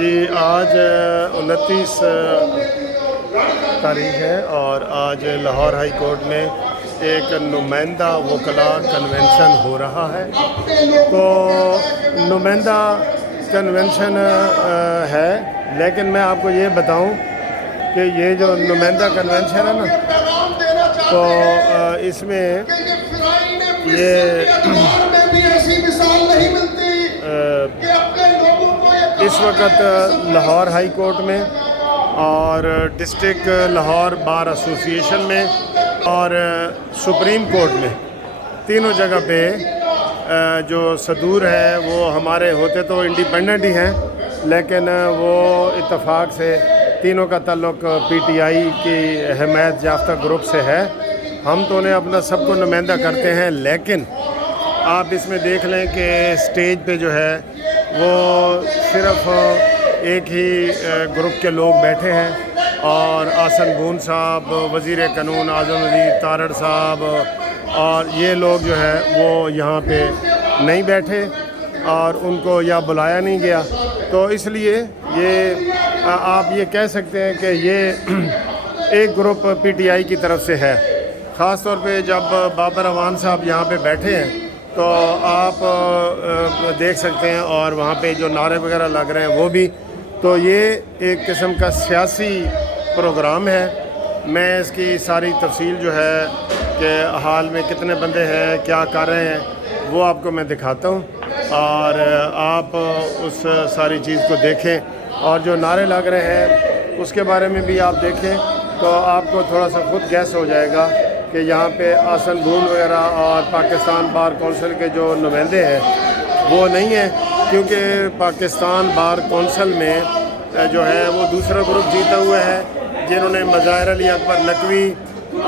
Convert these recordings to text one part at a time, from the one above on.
जी आज 29 तारीख है और आज लाहौर हाई कोर्ट में एक नुमाइंदा वकला कन्वेंशन हो रहा है। तो नुमाइंदा कन्वेंशन है, लेकिन मैं आपको ये बताऊं कि ये जो नुमाइंदा कन्वेंशन है ना, तो इसमें ये इस वक्त लाहौर हाई कोर्ट में और डिस्ट्रिक्ट लाहौर बार एसोसिएशन में और सुप्रीम कोर्ट में, तीनों जगह पे जो सदूर है वो हमारे होते तो इंडिपेंडेंट ही हैं, लेकिन वो इत्तफाक से तीनों का ताल्लुक़ पीटीआई की हिमायत याफ्ता ग्रुप से है। हम तो उन्हें अपना सबको नुमाइंदा करते हैं, लेकिन आप इसमें देख लें कि स्टेज पे जो है वो सिर्फ एक ही ग्रुप के लोग बैठे हैं और आसन बून साहब, वज़ीर कानून आज़म वज़ीर तारड़ साहब और ये लोग जो है वो यहाँ पे नहीं बैठे और उनको या बुलाया नहीं गया। तो इसलिए ये आप ये कह सकते हैं कि ये एक ग्रुप पीटीआई की तरफ से है। ख़ास तौर पे जब बाबर अवान साहब यहाँ पे बैठे हैं तो आप देख सकते हैं, और वहाँ पे जो नारे वगैरह लग रहे हैं वो भी, तो ये एक किस्म का सियासी प्रोग्राम है। मैं इसकी सारी तफसील जो है कि हाल में कितने बंदे हैं, क्या कर रहे हैं, वो आपको मैं दिखाता हूँ और आप उस सारी चीज़ को देखें और जो नारे लग रहे हैं उसके बारे में भी आप देखें, तो आपको थोड़ा सा खुद गैस हो जाएगा कि यहाँ पे आसन बून वगैरह और पाकिस्तान बार कौंसिल के जो नुमाइंदे हैं वो नहीं है, क्योंकि पाकिस्तान बार कौंसिल में जो है वो दूसरा ग्रुप जीता हुआ है जिन्होंने मज़ाहिर अली अकबर नकवी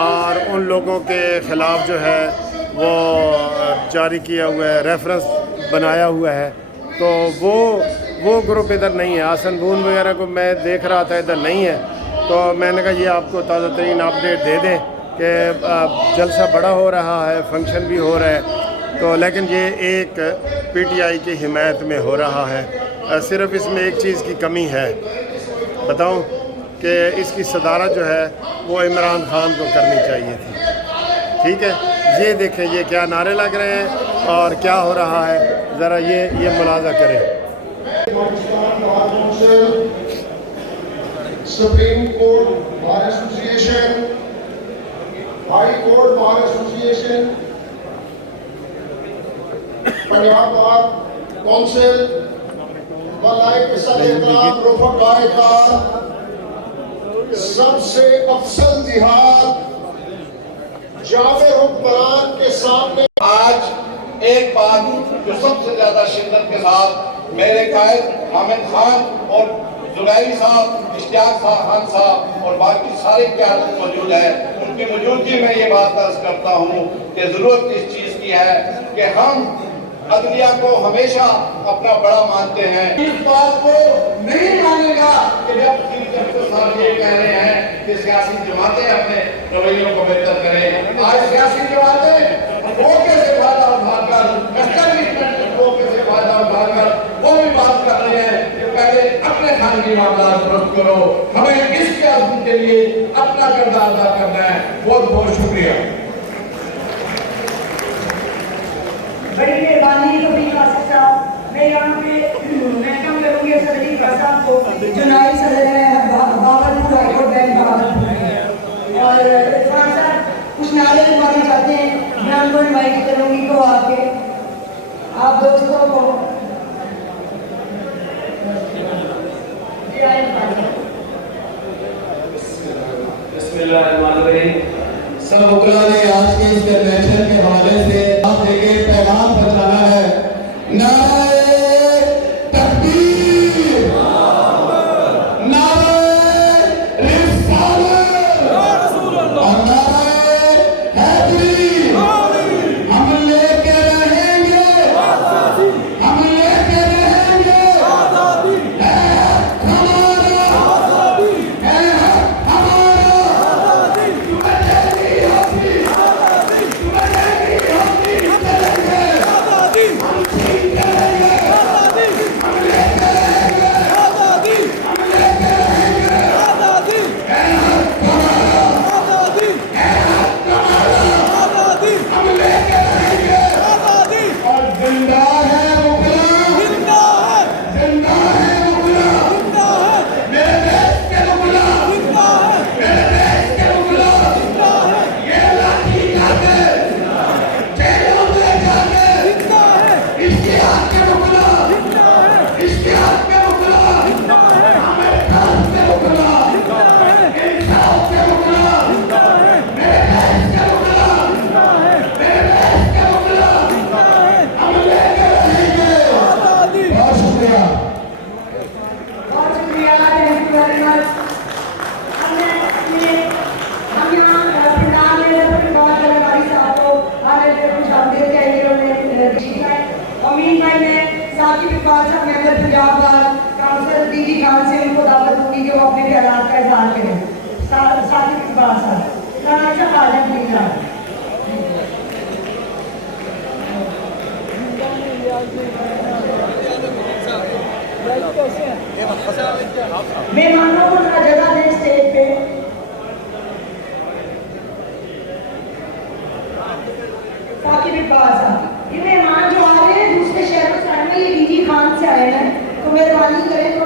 और उन लोगों के ख़िलाफ़ जो है वो जारी किया हुआ है, रेफरेंस बनाया हुआ है। तो वो ग्रुप इधर नहीं है। आसन बून वगैरह को मैं देख रहा था, इधर नहीं है। तो मैंने कहा ये आपको ताज़ा तरीन अपडेट दे दें कि जलसा बड़ा हो रहा है, फंक्शन भी हो रहा है, तो लेकिन ये एक पीटीआई की हिमायत में हो रहा है। सिर्फ इसमें एक चीज़ की कमी है, बताऊं कि इसकी सदारत जो है वो इमरान खान को करनी चाहिए थी। ठीक है, ये देखें ये क्या नारे लग रहे हैं और क्या हो रहा है, ज़रा ये मुलाजा करें। Supreme court bar association, high court bar association, Punjab bar council, सबसे अफसल जिहाद जामे हुक्मरान के सामने आज एक बात जो सबसे ज्यादा शिद्दत के साथ मेरे कायद हामिद खान और जुलैली साहब, इश्तियाक खान साहब और बाकी सारे क़यादत मौजूद है, उनकी मौजूदगी में ये बात अर्ज करता हूँ कि ज़रूरत इस चीज़ की है कि हम अदलिया को हमेशा अपना बड़ा मानते हैं। इस बात को नहीं मानेगा कि जब चीफ जस्टिस साहब ये कह रहे हैं कि सियासी जमातें अपने रवैयों को बेहतर करें। आज सियासी जमातें मौके से फायदा उठाकर, एस्टेब्लिशमेंट के मौके से फायदा उठाकर वो भी बात कर रहे हैं कि पहले अपने खानगी मामलात दुरुस्त करो, हमें इस क़यादत के लिए अपना किरदार अदा करना है। बहुत बहुत शुक्रिया। बड़ी मेहरबानी तो नहीं आ सकता। मैं यहाँ पे वेलकम करूँगी सदरी साहब को, जो नायब सदर है बावलपुर हाईकोर्ट बैंक बावलपुर, और इरफान साहब कुछ नारे लिखवाना चाहते हैं। मैं उनको इनवाइट करूँगी को आके आप दोस्तों को सब वकला ने आज के इस कन्वेंशन के हवाले से आप देखे पैगाम पहुंचाना है। नारे तकबीर, नारे रिसालत और नारे हैदरी, हम लेके रहेंगे, हम लेके रहेंगे। हमारा है हमारा बीजी खान से उनको दावत दूंगी कि वो अपने ख्यालात का इजहार करें। साकिब इकबाल साहब, राजा खालिद मीरा। मेहमानों को जरा जगह दें स्टेज पे। साकिब इकबाल साहब, ये मेहमान जो आ रहे हैं दूसरे शहरों से आए हैं, ये बीजी खान से आए हैं, तो मेहरबानी करें।